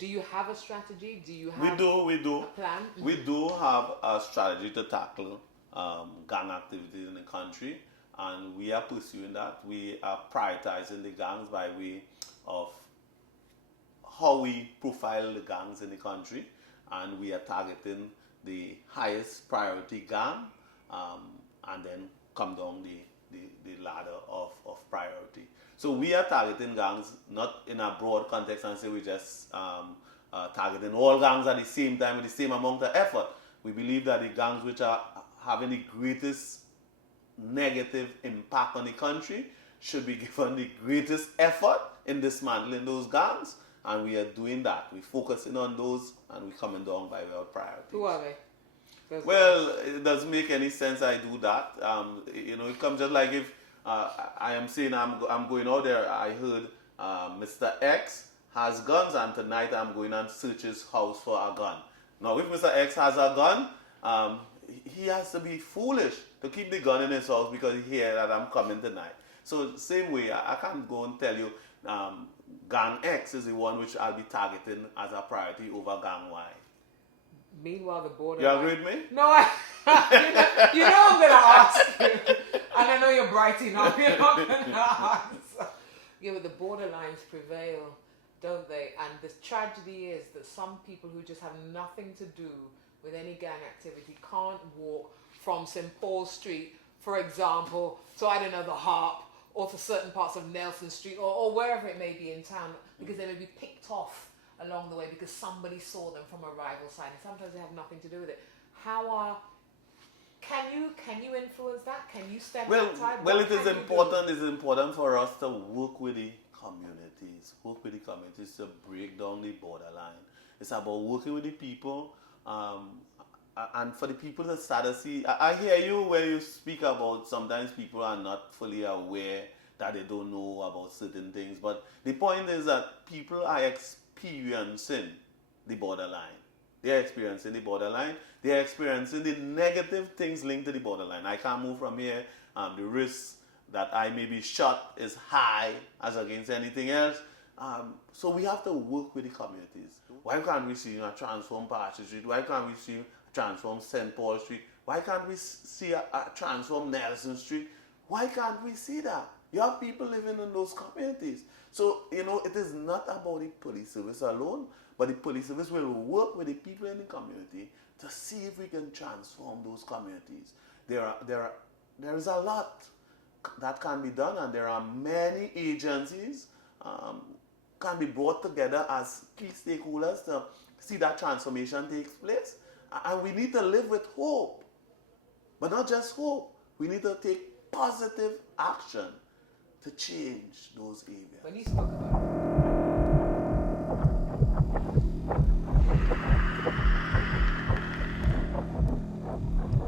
Do you have a strategy? Do you have We do. a plan? We do have a strategy to tackle gang activities in the country, and we are pursuing that. We are prioritizing the gangs by way of how we profile the gangs in the country, and we are targeting the highest priority gang, and then come down the ladder of priority. So we are targeting gangs not in a broad context and say we just targeting all gangs at the same time with the same amount of effort. We believe that the gangs which are having the greatest negative impact on the country should be given the greatest effort in dismantling those gangs, and we are doing that. We're focusing on those, and we're coming down by our priorities. Who are they? Well, it doesn't make any sense I do that. It comes just like if I am saying I'm going out there. I heard Mr. X has guns, and tonight I'm going and search his house for a gun. Now, if Mr. X has a gun, he has to be foolish to keep the gun in his house because he hears that I'm coming tonight. So same way, I can't go and tell you gang X is the one which I'll be targeting as a priority over gang Y. Meanwhile, the border. You agree with me? No, you know I'm going to ask you. And I know you're bright enough. You're not going to answer. Yeah, but the borderlines prevail, don't they? And the tragedy is that some people who just have nothing to do with any gang activity can't walk from St. Paul Street, for example, to, I don't know, the Harp, or to certain parts of Nelson Street, or wherever it may be in town, because they may be picked off along the way because somebody saw them from a rival side, and sometimes they have nothing to do with it. Can you influence that? Can you stand outside? Well, it is important. It's important for us to work with the communities, to break down the borderline. It's about working with the people, and for the people to start to see. I hear you when you speak about sometimes people are not fully aware that they don't know about certain things, but the point is that people are experiencing the borderline. They are experiencing the borderline. They are experiencing the negative things linked to the borderline. I can't move from here. The risk that I may be shot is high as against anything else. So we have to work with the communities. Why can't we see a transform Parsons Street? Why can't we see a transform St. Paul Street? Why can't we see a transform Nelson Street? Why can't we see that? You have people living in those communities. So, it is not about the police service alone, but the police service will work with the people in the community to see if we can transform those communities. There is a lot that can be done, and there are many agencies can be brought together as key stakeholders to see that transformation takes place. And we need to live with hope, but not just hope. We need to take positive action to change those areas. When you spoke about